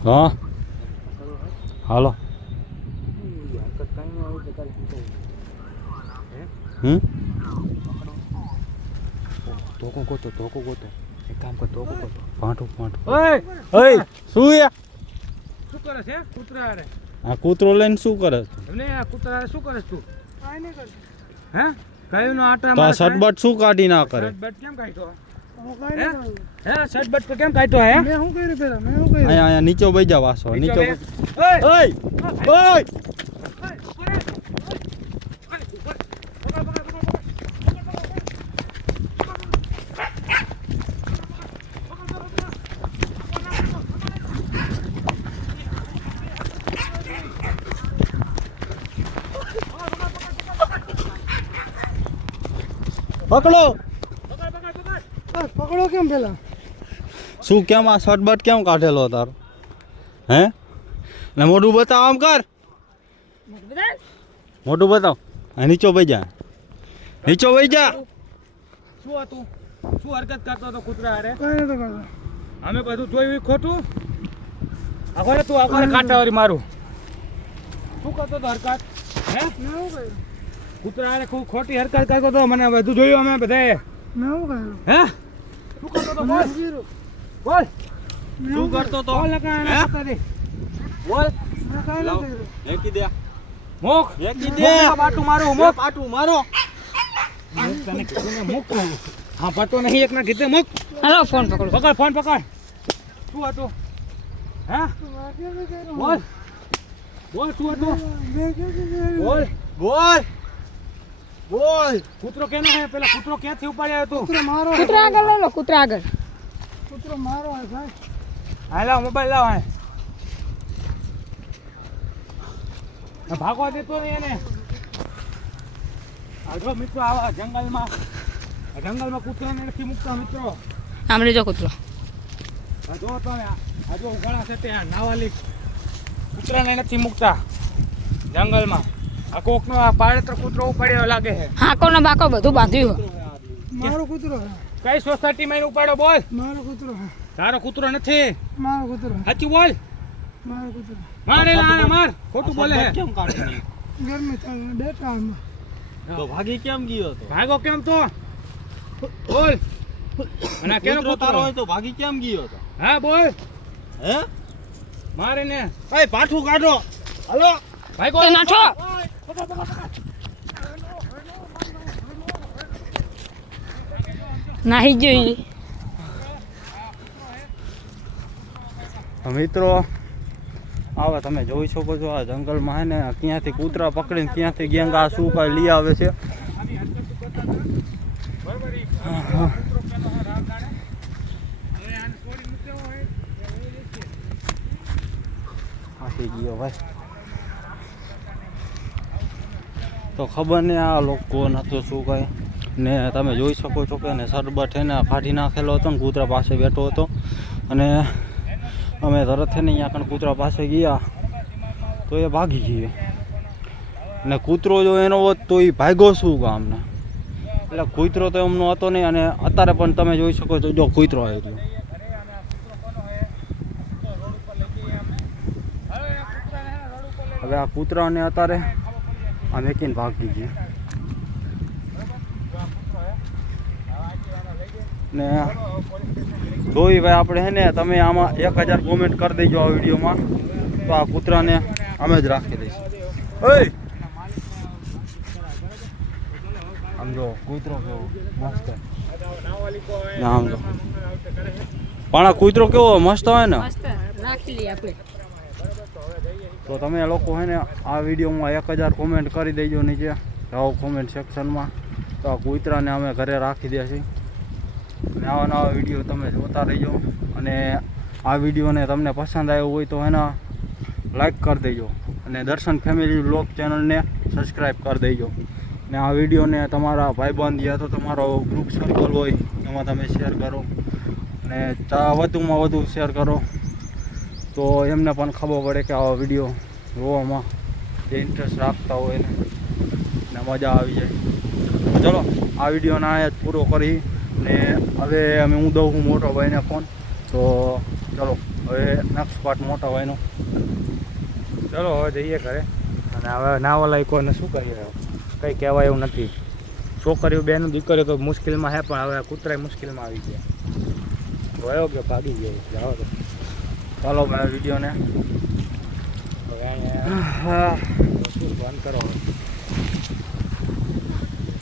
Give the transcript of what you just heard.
હા હાલો ધોકો ગોતો એક કામ કર ધોકો ગોતો પાઠું ઓય ઓય શું યા શું કરે છે કૂતરા હારે આ કૂતરો લઈને શું કરે એમને આ કૂતરા હારે શું કરે તું કાઈ નહીં કરતો હે કયું નો આટા તો આ સટબટ શું કાઢી ના કરે સટબટ કેમ કાઢ્યો હે સટબટ તો કેમ કાઢ્યો હે મેં શું કર્યું પેલા અહીંયા નીચે બેસી જા વાસો નીચે ઓય ઓય પકડો પકડો કેમ પેલા શું કેમ આ સટબટ કેમ કાઢેલો તાર હે ને મોઢું બતાવ આમ કર મોઢું બતાવ આ નીચો બેસી જા નીચો બેસી જા શું હતું શું હરકત કરતો હતો કૂતરા હારે કઈ નતો કરતો અમે બધું જોયું ખોટું આગળ તું આગળ કાંટાવાળી મારું શું કરતો હતો હરકત હે કૂતરા હારે ખૂબ ખોટી હરકત કરતો હતો મને બધું જોયું અમે બધાએ હે શું કરતો હતો બોલ શું કરતો તો બોલ લકા બોલ એકી દે મુક એકી દે પાટું મારું મુક પાટું મારો મુક તને કીધું મુક હા પાટો નહીં એક ના કીધે મુક હાલો ફોન પકડો પકડ ફોન પકડ શું હતું હે બોલ બોલ શું હતું બોલ બોલ બોલ કૂતરો કેનો હે પેલા કૂતરો ક્યાંથી ઉપાડ્યો તું કૂતરા આગળ લઈ લો કૂતરા આગળ કૂતરો મારો હે ભાઈ હા લાવ મોબાઈલ લાવ હે ભાગવા દેતો નહીં એને આજો મિત્રો આવા જંગલમાં કૂતરાને નથી મૂકતા મિત્રો આમરે જો કૂતરો આ જો તો ને આજો ઉઘાડા છે તે નાવાલી કૂતરાને નથી મૂકતા જંગલમાં આ કોકનો આ પાડેત્ર કૂતરો ઉપાડ્યો લાગે છે હાકો ને બાકો બધું બાંધ્યું મારો કૂતરો કઈ સોસાયટીમાં એને ઉપાડ્યો બોલ મારો કૂતરો તારો કૂતરો નથી મારો કૂતરો સાચું બોલ મારો કૂતરો મારે લાના માર ખોટું બોલે છે કેમ કાઢી ગરમી થાય બેઠા અમે તો ભાગી કેમ ગયો તો ભાગો કેમ તો બોલ અને આ કેનો કૂતરો તારો કૂતરો હોય તો ભાગી કેમ ગયો તો હા બોલ હે મારે ને એ પાછું કાઢો હાલો ભાગો એ નાઠો નાહી જોઈ મિત્રો આવા તમે જોઈ શકો છો આ જંગલમાં હે ને ક્યાંથી કૂતરા પકડીને ક્યાંથી ગેંગ આ શું કાંઈ લઈ આવે છે આથી ગયો ભાઈ તો ખબર નહીં આ લોકો નતો શું કાંઈ ને તમે જોઈ શકો છો કે ને સરબત એને કાઢી નાખેલો હતો ને કૂતરા પાસે બેઠો હતો અને અમે તરત થઈને અહીંયા કણ કૂતરા પાસે ગયા તો એ ભાગી ગયો ને કૂતરો જો એનો હોત તો એ ભાગ્યો શું ગામને એટલે કૂતરો તો એમનો હતો નહીં અને અત્યારે પણ તમે જોઈ શકો છો જો કૂતરો આવ્યો હવે આ કૂતરાને અત્યારે આ મેકીને ભાગી ગયો ને જોઈ ભાઈ આપણે હે ને તમે આમાં 1000 કોમેન્ટ કરી દેજો આ વિડીયોમાં તો આ કૂતરાને અમે જ રાખી દઈશું ઓય આમ જો કૂતરો કેવો મસ્ત ના આમ જો પણ આ કૂતરો કેવો મસ્ત હોય ને રાખી લઈએ આપણે તો તમે લોકો હે ને આ વિડીયોમાં 1000 કોમેન્ટ કરી દેજો નીચે જાઓ કોમેન્ટ સેક્શનમાં તો આ કૂતરાને અમે ઘરે રાખી દે છે અને આવા નવા વિડીયો તમે જોતા રહેજો અને આ વિડીયોને તમને પસંદ આવ્યો હોય તો એના લાઈક કરી દેજો અને દર્શન ફેમિલી વ્લોગ ચેનલને સબસ્ક્રાઈબ કરી દેજો ને આ વિડીયોને તમારા ભાઈબંધ યા તો તમારો ગ્રુપ સર્કલ હોય એમાં તમે શેર કરો અને વધુમાં વધુ શેર કરો તો એમને પણ ખબર પડે કે આવા વિડીયો જોવામાં જે ઇન્ટરેસ્ટ રાખતા હોય ને મજા આવી જાય ચલો આ વિડીયોને આ જ પૂરો કરી ને હવે હું દઉં મોટો ભાઈને ફોન તો ચલો હવે નેક્સ્ટ પાર્ટ મોટા ભાઈનો. ચલો હવે જઈએ ઘરે. અને હવે નાવા લાયકોને શું કરીએ, કંઈ કહેવાય એવું નથી. છોકરીઓ બેનું દીકરીઓ તો મુશ્કેલમાં છે, પણ હવે કૂતરાય મુશ્કેલમાં આવી ગયા. ગયો કે ભાગી ગયો જાઓ તો. ચાલો ભાઈ વિડીયોને હવે અહીંયા શું બંધ કરો હવે.